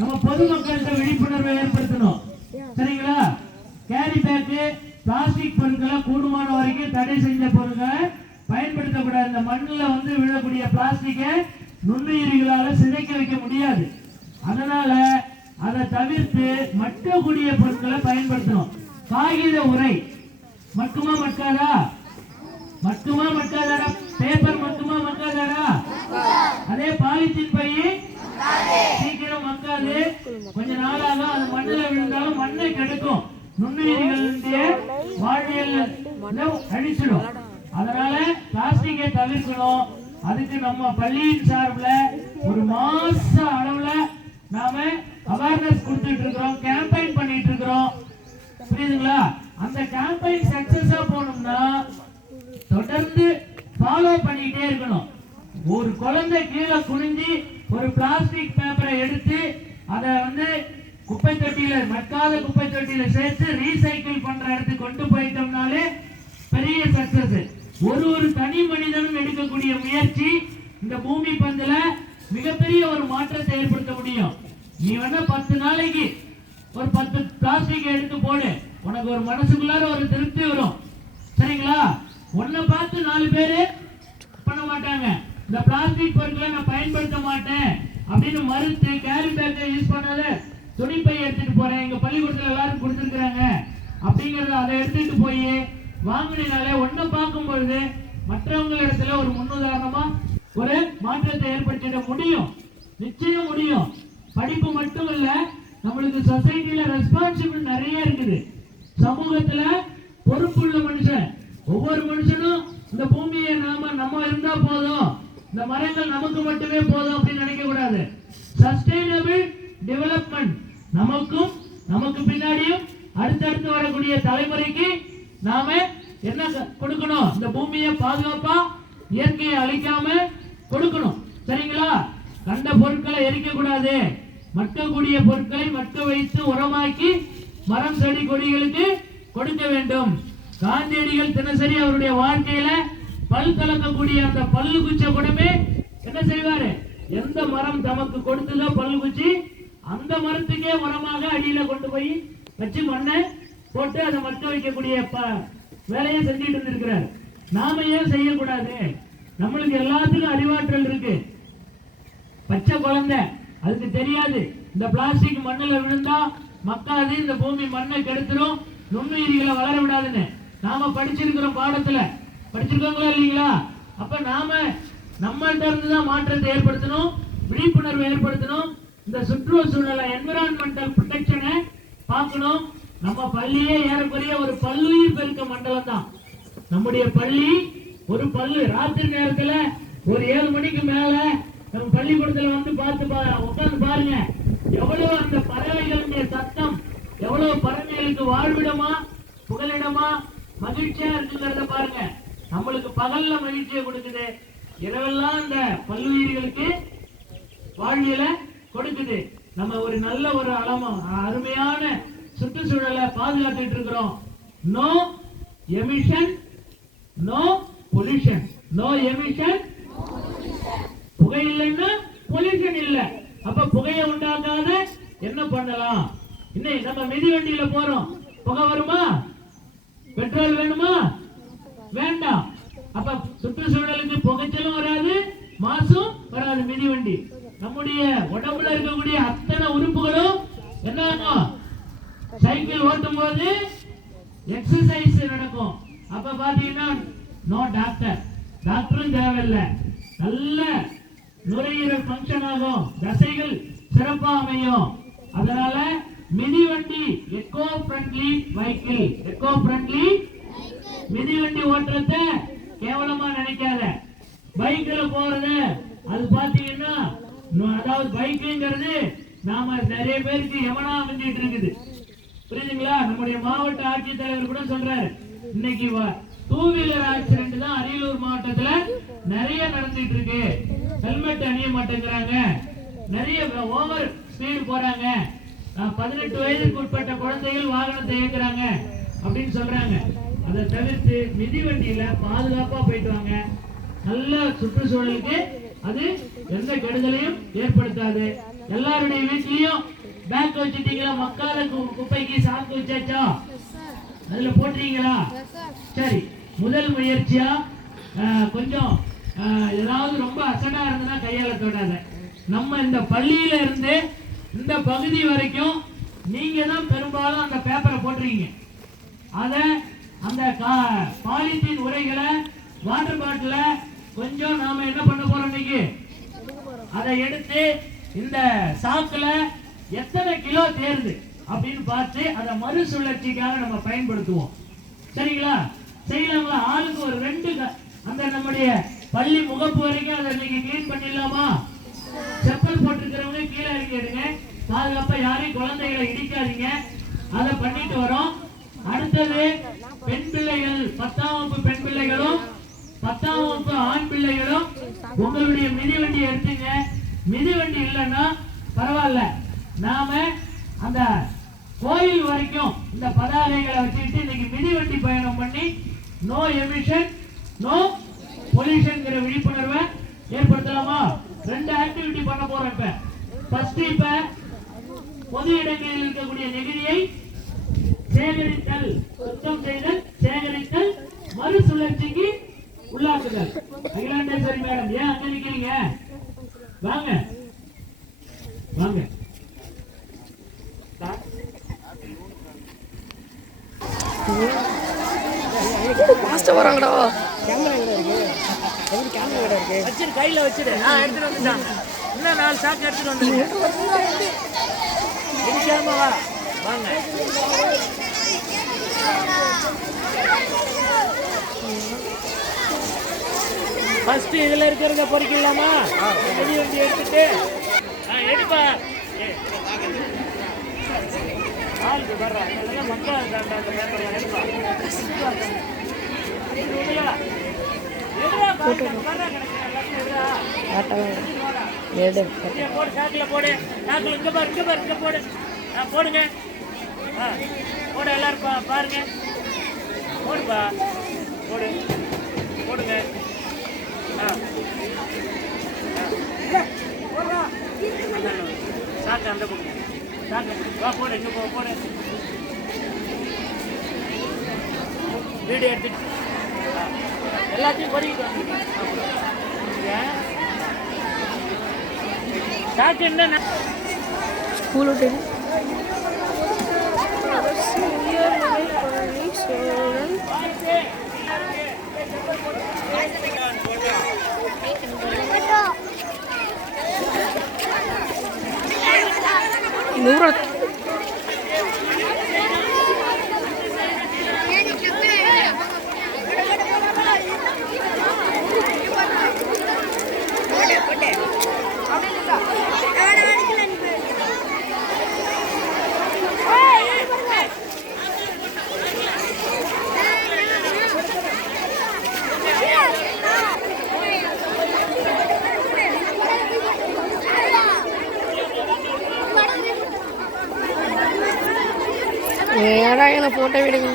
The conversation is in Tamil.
நம்ம பொதுமக்கள்கிட்ட விழிப்புணர்வை ஏற்படுத்தணும். சரிங்களா? கேரி பேக், பிளாஸ்டிக் பொருட்களை கூடுமான வரைக்கும் தடை செஞ்ச பொருட்களை பயன்படுத்தக்கூடாது. இந்த மண்ணில் வந்து விழக்கூடிய பிளாஸ்டிக்கை நுண்ணுயிரிகளால சிதைக்க வைக்க முடியாது. அதனால அதை தவிர்த்து மக்கக்கூடிய பொருட்களை பயன்படுத்தணும். காகித உரை மக்குமா மக்காதா? மக்குமா மக்காதாடா? பேப்பர் மக்குமா மக்காதாடா? அதே பாலித்தீன் பை சீக்கிரம் மக்காது. கொஞ்ச நாளாக அது மண்ணில் விழுந்தாலும் மண்ணை கெடுக்கும். நுண்ணுயிரிகளுடைய வாழ்வியல் அழிச்சிடும். அதனால பிளாஸ்டிக்கை தவிர்க்கணும். அதுக்கு நம்ம பள்ளியின் சார்பில் ஒரு மாச அளவுல நாம அவேர்னஸ் கொடுத்துட்டு இருக்கிறோம், கேம்பெயின் பண்ணிட்டு இருக்கிறோம். புரியுதுங்களா? அந்த கேம்பெயின் சக்சஸா போகணும்னா தொடர்ந்து ஃபாலோ பண்ணிட்டே இருக்கணும். ஒரு குழந்தை கீழே குனிஞ்சி ஒரு பிளாஸ்டிக் பேப்பரை எடுத்து அதை வந்து குப்பை தொட்டியில, மக்காத குப்பை தொட்டியில சேர்த்து ரீசைக்கிள் பண்ற இடத்துக்கு கொண்டு போயிட்டோம்னாலே பெரிய சக்சஸ். ஒரு தனி மனிதனும் எடுக்கக்கூடிய முயற்சி இந்த பூமி பந்துல மிகப்பெரிய ஒரு மாற்றத்தை ஏற்படுத்த முடியும். நீ வேணா 10 நாளைக்கு ஒரு 10 பிளாஸ்டிக் எடுத்து போடு, உனக்கு ஒரு மனசுக்குள்ளார ஒரு திருப்தி வரும். சரிங்களா? உன்னை பார்த்து 4 பேரு பண்ண மாட்டாங்க. இந்த பிளாஸ்டிக் பொருட்களை நான் பயன்படுத்த மாட்டேன் அப்படின்னு மறுத்து கேரி பேக்கை யூஸ் பண்ணாத துணிப்பை எடுத்துட்டு போறேன், எங்க பள்ளிக்கூடத்துல எல்லாரும் கொடுத்துருக்காங்க அப்படிங்கறத அதை எடுத்துட்டு போய் வாங்கினாலே ஒன்ன பார்க்கும் பொழுது மற்றவங்க இடத்துல ஒரு முன்னுதாரணமா ஒரு மாற்றத்தை ஏற்படுத்திட முடியும். நிச்சயம் முடியும். படிப்பு மட்டும் இல்ல, நம்மளுக்கு சொசைட்டில ரெஸ்பான்சிபிள் நிறைய இருக்குது. சமூகத்துல பொறுப்புள்ள மனுஷன், ஒவ்வொரு மனுஷனும் இந்த பூமியை நம்ம இருந்தா போதும், இந்த மரங்கள் நமக்கு மட்டுமே போதும் அப்படின்னு நினைக்க கூடாது. சஸ்டைனபிள் டெவலப்மெண்ட் நமக்கும் நமக்கு பின்னாடியும் அடுத்தடுத்து வரக்கூடிய தலைமுறைக்கு நாம என்ன கொடுக்கணும்? இந்த பூமியை பாதுகாப்பா இயற்கையை அழிக்காம கொடுக்கணும். சரிங்களா? கண்ட பொருட்களை எரிக்க கூடாது. மக்கக்கூடிய பொருட்களை மக்க வைத்து உரமாக்கி மரம் செடி கொடிகளுக்கு கொடுக்க வேண்டும். காந்தியடிகள் தினசரி அவருடைய வாழ்க்கையில பல் கலக்கக்கூடிய அந்த பல்லு குச்சை கூடமே என்ன செய்வாரு? எந்த மரம் தமக்கு கொடுத்ததோ பல்லு குச்சி அந்த மரத்துக்கே உரமாக அடியில கொண்டு போய் வச்சு மண்ணை போட்டு அதை மக்க வைக்கக்கூடிய வேலையை செஞ்சுட்டு இருந்திருக்கிறார். நாம ஏன் செய்யக்கூடாது? நம்மளுக்கு எல்லாத்துக்கும் அறிவாற்றல் இருக்கு. பச்சை குழந்தை அதுக்கு தெரியாது இந்த பிளாஸ்டிக் மண்ணில் விழுந்தா மக்காது, இந்த பூமி மண்ணை கெடுத்துரும், நுண்ணுயிரிகளை வளர விடாதுன்னு நாம படிச்சிருக்கிறோம். பாடத்துல படிச்சிருக்காங்களா இல்லீங்களா? அப்ப நாம நம்மள்ட்ட இருந்துதான் மாற்றத்தை ஏற்படுத்தணும், விழிப்புணர்வு ஏற்படுத்தணும். இந்த சுற்றுச்சூழலை என்விரான்மெண்டல் ப்ரொடெக்ஷனை பார்க்கணும். நம்ம பள்ளியே ஏறக்குறைய ஒரு பல்லுயிர் பெருக்க மண்டலம் தான். நம்முடைய பள்ளி ஒரு பல்லு. ராத்திரி நேரத்துல ஒரு 7 மணிக்கு மேல நம்ம பள்ளிக்கூடத்துல வந்து உட்கார்ந்து பாருங்க, எவ்வளவு அந்த பறவைகளுடைய சத்தம், எவ்வளவு பறவைகளுக்கு வாழ்விடமா புகலிடமா மகிழ்ச்சியா இருக்குங்கிறத பாருங்க. நம்மளுக்கு பகல்ல மகிழ்ச்சியை கொடுக்குது, இரவெல்லாம் இந்த பல்லுயிர்களுக்கு வாழ்வியல கொடுக்குது. நம்ம ஒரு நல்ல ஒரு அருமையான சுற்றுச்சூழலை பாதுகாத்துட்டு இருக்கிறோம். No emission, no pollution. No emission, புகை இல்லைன்னா பொல்யூஷன் இல்லை. அப்ப புகையை உண்டாக்காத என்ன பண்ணலாம்? இன்னைக்கு நம்ம மிதிவண்டியில போறோம், புகை வருமா? பெட்ரோல் வேணுமா? வேண்டாம். அப்ப சுற்றுச்சூழலுக்கு புகைச்சலும் வராது, மாசும் வராது மிதிவண்டி. நம்முடைய உடம்புல இருக்கக்கூடிய அத்தனை உறுப்புகளும் என்ன ஆகும்? சைக்கிள் ஓட்டும் போது எக்ஸசைஸ் நடக்கும். அப்ப பாத்தீங்கன்னா நோ டாக்டரும் தேவையில்லை. நல்ல நுரையீரல் ஃபங்க்ஷன் ஆகும், தசைகள் சிறப்பா அமையும். அதனால மிதிவண்டி echo friendly vehicle. Echo friendly மிதிவண்டி ஓட்டுறத கேவலமா நினைக்காத. பைக்ல போறது அது பாத்தீங்கன்னா, அதாவது பைக்குங்கிறது நாம நிறைய பேருக்கு எவனா அமைஞ்சிட்டு இருக்குது. புரியுதுங்களா? நம்முடைய மாவட்ட ஆட்சித்தலைவர் கூட சொல்றாரு, இன்னைக்கு 2 வீலர் ஆக்சிடென்ட் தான் அரியலூர் மாவட்டத்துல நிறைய நடந்துட்டு இருக்கு. ஹெல்மெட் அணிய மாட்டேங்கிறாங்க, நிறைய ஓவர் ஸ்பீடு போறாங்க, 18 வயதுக்கு உட்பட்ட குழந்தைகள் வாகனத்தை இயக்குறாங்க அப்படின்னு சொல்றாங்க. அதை தவிர்த்து மிதிவண்டியில பாதுகாப்பா போயிட்டு வாங்க. நல்ல சுற்றுச்சூழலுக்கு அது எந்த கெடுதலையும் ஏற்படுத்தாது. எல்லாருடைய வீட்லயும் பேக் வச்சுட்டீங்களா? மக்காத குப்பைக்கு சாக்கு வச்சாச்சா? அதுல போட்டுறீங்களா? சரி, முதல் முயற்சியா கொஞ்சம் ஏதாவது ரொம்ப அசடா இருந்ததுன்னா கையால தொடாத. நம்ம இந்த பள்ளியில இருந்து இந்த பகுதி வரைக்கும் நீங்க தான் பெரும்பாலும் அந்த பேப்பரை போட்டுறீங்க. அத அந்த பாலித்தீன் உரைகளை வாட்டர் பாட்டில கொஞ்சம் நாம என்ன பண்ண போறோம் இன்னைக்கு, அதை எடுத்து இந்த சாக்குல எத்தனை கிலோ தேருது அப்படின்னு பார்த்து அதை மறுசுழற்சிக்காக நம்ம பயன்படுத்துவோம். சரிங்களா? செய்யலாங்களா? ஆளுக்கு ஒரு 2 அந்த நம்முடைய பள்ளி முகப்பு வரைக்கும் அதை இன்னைக்கு கிளீன் பண்ணிடலாமா? செப்பல் போட்டிருக்கிறவங்க கீழே இறங்கிடுங்க. பாதுகாப்பா யாரையும் குழந்தைகளை இடிக்காதீங்க. அதை பண்ணிட்டு வரோம். அடுத்தது பெண் பிள்ளைகள், 10ஆம் வகுப்பு பெண் பிள்ளைகளும் 10ஆம் வகுப்பு ஆண் பிள்ளைகளும் உங்களுடைய மிதிவண்டி எடுத்துங்க. மிதிவண்டி இல்லைன்னா பரவாயில்ல, நாம அந்த கோயில் வரைக்கும் இந்த பதாகைகளை வச்சுக்கிட்டு இன்னைக்கு மிதிவண்டி பயணம் பண்ணி நோ எமிஷன் நோ பொல்யூஷன்ங்கிற விழிப்புணர்வை ஏற்படுத்தலாமா? 2 ஆக்டிவிட்டி பண்ண போறோம். இப்ப ஃபர்ஸ்ட், இப்ப பொது இடங்களில் இருக்கக்கூடிய நெகிழியை சேகரித்தல், சுத்தம் செய்தல், சேகரித்தல், மறுசுழற்சிக்கு உள்ளாக்குதல். அகிலாண்டேஸ்வரி மேடம், ஏன் அங்க நிக்கிறீங்க? வாங்க வாங்க. மாஸ்டர் வராங்கடா. கேமரா எங்க இருக்கு? எங்க கேமரா எங்க இருக்கு? வச்சிரு, கையில வச்சிரு. நான் எடுத்துட்டு வந்துட்டேன். இன்னும் 4 சாக்கு எடுத்துட்டு வந்துருங்க. நிமிஷமா வா. வாங்க. ஃபர்ஸ்ட் இதுல இருக்கிறத பொறுக்கலாமா? வெளிய வந்து எடுத்துட்டு எடுப்பா. ஆளுக்கு வர்றா. அதெல்லாம் மக்கள் அந்த பேப்பர்ல எடுப்பா. போடு, சாக்குல போடு. சாக்குல இங்க பாரு, இங்க பாரு, இங்க போடு. போடுங்க. போடு, எல்லாரும் பாருங்க. போடுப்பா, போடு, போடுங்க. சாக்கு அந்த பக்கம், சாக்கு வா, போடு, இங்க போடு. வீடியோ எடுத்துட்டு எல்லாத்தையும் பொறிக்கிட்டு வந்துருங்க. சாக்கு என்ன ஸ்கூல் விட்டு நூறு ஏடா என்ன போட்டோ விடுங்க.